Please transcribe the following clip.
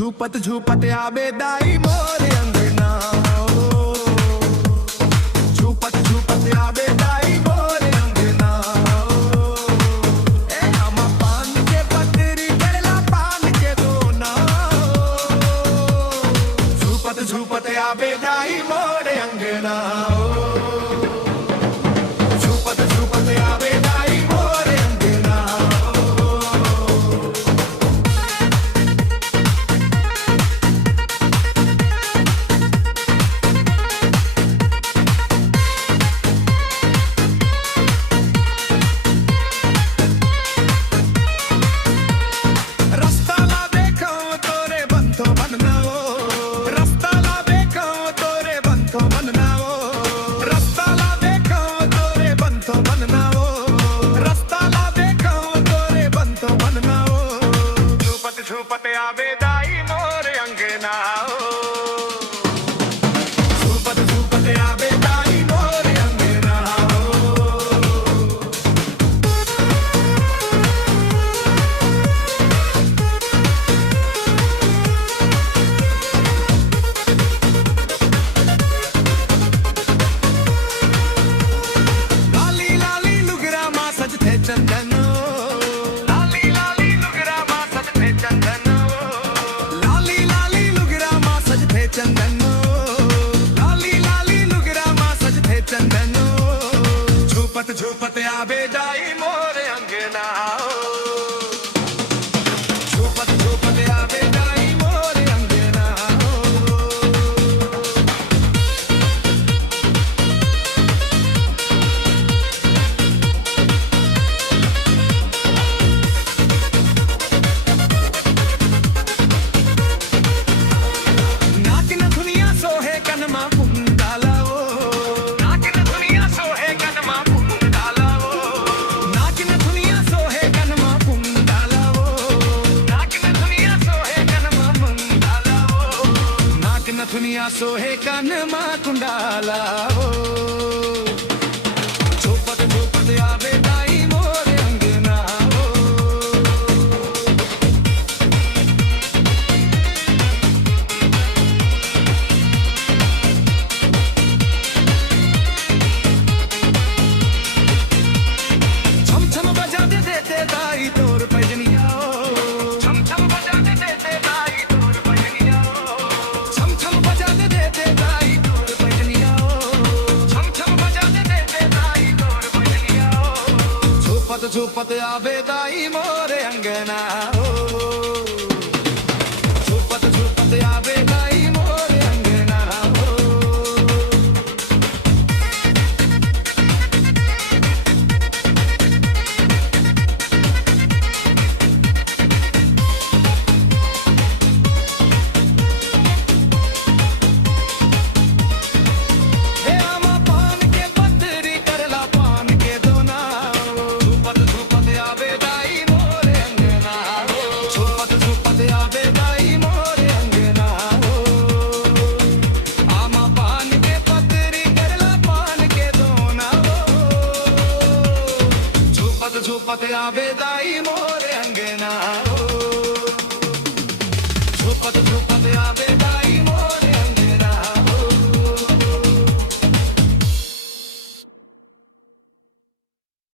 झूपत झूपत आवे दाई मोर अंगना झूपत झूपत आवे दाई मोर अंगना ए आमा पान के पतरी करला पान के दोना झूपत झूपत आवे दाई मोर अंगना झूपत झूपत आवे दाई मोर अंगना झूपत आवे दाई मोर अंगना झूपत झूपत आवे दाई मोर अंगना लाली लाली लुगरा मा सजते चंदन झूपत झूपत आवे दाई मोर अंगना झूपत झूपत आवे दाई मोर अंगना नाक न दुनिया सोहे कनमा कुंडाला दुनिया सोहे कन मा कुंडाला झूपत झूपत आवे दाई मोर अंगना छम छम बजा दे देते दाई तोर पैजनिया छम छम बजा दे देते दाई तोर पैजनिया झूपत आवे दाई मोर अंगना झूपत झूपत आवे दाई मोर अंगना हे आमा पान के पतरी करला पान के दोना आवे दाई मोर अंगना झूपत झूपत आवे दाई मोर अंगना आमा पान के पतरी करला पान के दोना झूपत झूपत आवे दाई मोर अंगना झूपत झूपत आवे